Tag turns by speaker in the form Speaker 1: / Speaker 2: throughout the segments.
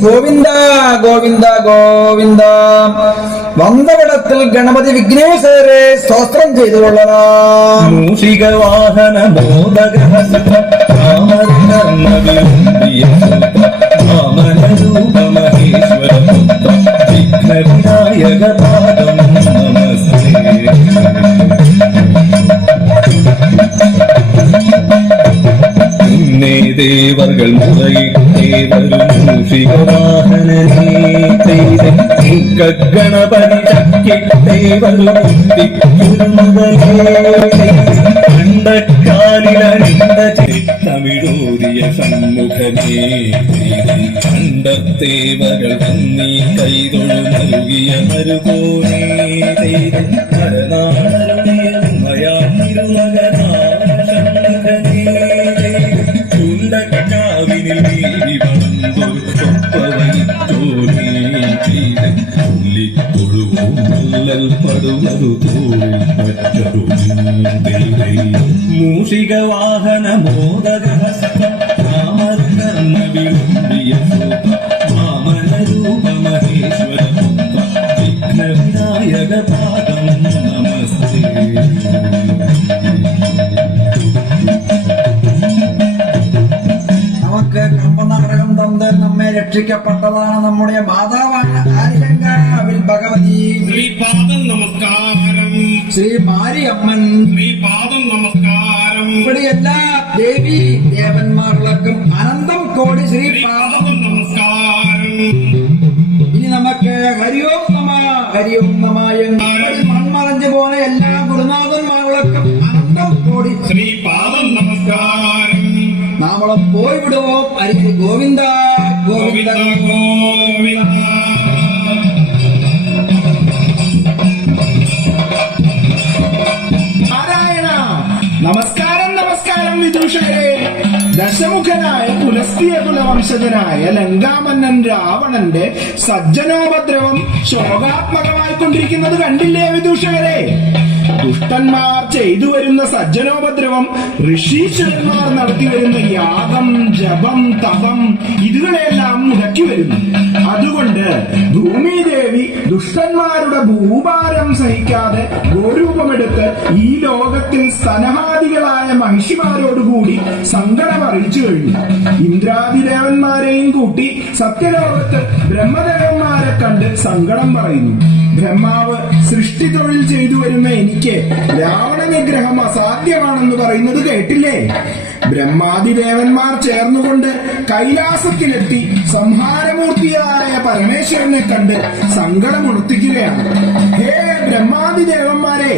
Speaker 1: ഗോവിന്ദ ഗോവിന്ദ വന്നവിടത്തിൽ ഗണപതി വിഘ്നേശ്വരെ സ്തോത്രം ചെയ്തു കൊള്ളലാം
Speaker 2: മൂഷിക വാഹന മോദക ദേവർകൾ ഗണപതി ചക്കിട്ടേവരും കണ്ടക്കാലിലണ്ട ചിത്തമിഴോതിയ സമ്മുഖനേ കണ്ടത്തേവകൾ നീ കൈതൊഴു നൽകിയ മരുപോനേ നരനാടരുളിയ മയാ ചുണ്ടക്കാവിനിൽ മൂഷിക വാഹന മോദക രാമകർണ വിളുമ്പിയ വാമനരൂപ മഹേശ്വര വിഘ്ന വിനായക പാദം നമസ്തേ
Speaker 1: രക്ഷിക്കപ്പെട്ടതാണ് നമ്മുടെ മാതാവാണ് ആര്യങ്കാവിൽ ഭഗവതി.
Speaker 3: ശ്രീപാദം നമസ്കാരം.
Speaker 1: ശ്രീ മാരിയമ്മൻ
Speaker 3: ശ്രീപാദം നമസ്കാരം.
Speaker 1: ഇവിടെ എല്ലാ ദേവി ദേവന്മാർക്കും അനന്തം കോടി ശ്രീപാദം.
Speaker 3: നമസ്കാരം.
Speaker 1: ഇനി നമുക്ക് ഹരിയോം നമ ഹരിയോം നമ എന്ന് മൺമറഞ്ഞു പോണ എല്ലാ ഗുരുനാഥന്മാർക്കും അനന്തം കോടി
Speaker 3: ശ്രീപാദം നമസ്കാരം.
Speaker 1: നാമളം പോയി വിടുവോ അരികെ ഗോവിന്ദ ഗോവിന്ദ
Speaker 4: ദശമുഖനായ പുലസ്തിയ കുലവംശജനായ ലങ്കാമന്നൻ രാവണന്റെ സജ്ജനോപദ്രവം ശോകാത്മകമായി കൊണ്ടിരിക്കുന്നത് കണ്ടില്ലേ വിദൂഷകരെ? ദുഷ്ടന്മാർ ചെയ്തു വരുന്ന സജ്ജനോപദ്രവം ഋഷീശ്വരന്മാർ നടത്തി വരുന്ന യാഗം ജപം തപം ഇതുകളെല്ലാം മുടക്കി വരുന്നു. അതുകൊണ്ട് ഭൂമിദേവി ദുഷ്ടന്മാരുടെ ഭൂഭാരം സഹിക്കാതെ ഗോരൂപമെടുത്ത് ഈ ലോകത്തിൽ സ്തനഹാദികളായ മഹിഷിമാരോടുകൂടി സങ്കടം അറിയിച്ചു കഴിഞ്ഞു. ഇന്ദ്രാദിദേവന്മാരെയും കൂട്ടി സത്യലോകത്ത് ബ്രഹ്മദേവന്മാരെ കണ്ട് സങ്കടം പറയുന്നു. ബ്രഹ്മാവ് സൃഷ്ടി തൊഴിൽ ചെയ്തു വരുന്ന എനിക്ക് രാവണ നിഗ്രഹം അസാധ്യമാണെന്ന് പറയുന്നത് കേട്ടില്ലേ? ബ്രഹ്മാതിദേവന്മാർ ചേർന്നുകൊണ്ട് കൈലാസത്തിലെത്തി സംഹാരമൂർത്തിയായ പരമേശ്വരനെ കണ്ട് സങ്കടമുണർത്തിക്കുകയാണ് ഹേ ബ്രഹ്മാതിദേവന്മാരെ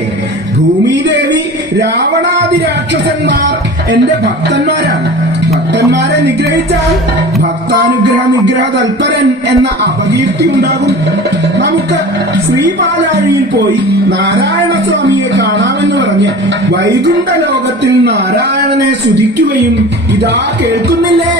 Speaker 4: ഭൂമിദേവി രാവണാദി രാക്ഷസന്മാർ എന്റെ ഭക്തന്മാരാണ്. ഭക്തന്മാരെ നിഗ്രഹിച്ചാൽ ഭക്താനുഗ്രഹ നിഗ്രഹ തൽപരൻ എന്ന അപകീർത്തി ഉണ്ടാകും. നമുക്ക് ശ്രീപാലാഴിയിൽ പോയി നാരായണ സ്വാമിയെ കാണാമെന്ന് പറഞ്ഞ് വൈകുണ്ഠ ലോകത്തിൽ നാരായണനെ സ്തുതിക്കുകയും ഇതാ കേൾക്കുന്നില്ലേ?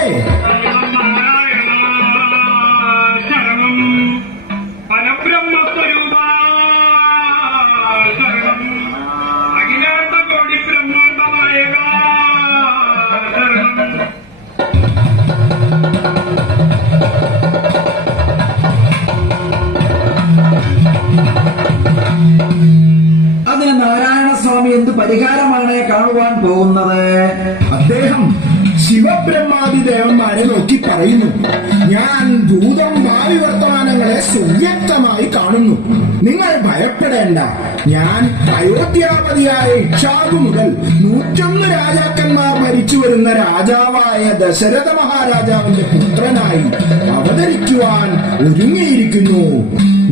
Speaker 4: നോക്കി പറയുന്നു. ഞാൻ ഭൂതം ഭാവി വർത്തമാനങ്ങളെ സുവ്യക്തമായി കാണുന്നു. നിങ്ങൾ ഭയപ്പെടേണ്ട. ഞാൻ അയോധ്യാപതിയായ ഇക്ഷാകു മുതൽ നൂറ്റൊന്ന് രാജാക്കന്മാർ മരിച്ചു വരുന്ന രാജാവായ ദശരഥ മഹാരാജാവിന്റെ പുത്രനായി അവതരിക്കുവാൻ ഒരുങ്ങിയിരിക്കുന്നു.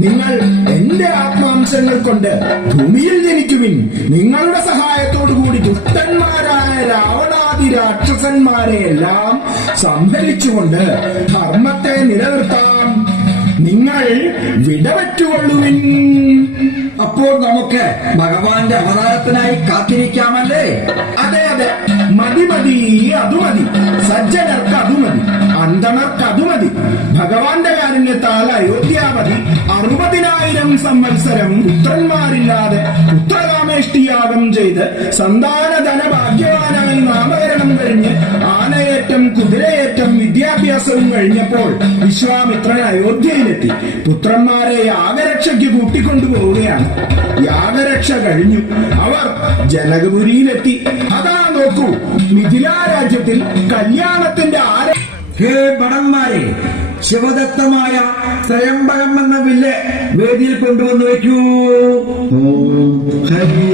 Speaker 4: നിങ്ങൾ എന്റെ ആത്മാംശങ്ങൾ കൊണ്ട് ഭൂമിയിൽ ജനിക്കുവിൻ. നിങ്ങളുടെ സഹായത്തോടു കൂടി ദുഷ്ടന്മാരായ രാവണാദി രാക്ഷസന്മാരെ എല്ലാം ധർമ്മത്തെ നിലനിർത്താം. നിങ്ങൾ വിടവറ്റുകൊള്ളുവിൻ.
Speaker 1: അപ്പോൾ നമുക്ക് ഭഗവാന്റെ അവതാരത്തിനായി കാത്തിരിക്കാമല്ലേ?
Speaker 4: അതെ അയോധ്യാപതി അറുപതിനായിരം സംവത്സരം പുത്രന്മാരില്ലാതെ പുത്രകാമേഷ്ടിയാഗം ചെയ്ത് സന്താനധന ഭാഗ്യവാനായി നാമകരണം കഴിഞ്ഞ് ആനയേറ്റം കുതിരയേറ്റം വിദ്യാഭ്യാസവും കഴിഞ്ഞപ്പോൾ വിശ്വാമിത്രൻ അയോധ്യയിലെത്തി. പുത്രന്മാരെ യാഗരക്ഷയ്ക്ക് കൂട്ടിക്കൊണ്ടുപോവുകയാണ്. യാഗരക്ഷ കഴിഞ്ഞു. അവർ ജനകപുരിയിലെത്തി. അതാ നോക്കൂ മിഥിലാ രാജ്യത്തിൽ കല്യാണത്തിന്റെ ആര
Speaker 1: ഹേ ഭടന്മാരെ ശിവദത്തമായ ത്രയംബകം എന്ന വില്ല് വേദിയിൽ കൊണ്ടുവന്നു വയ്ക്കൂ. ഹരി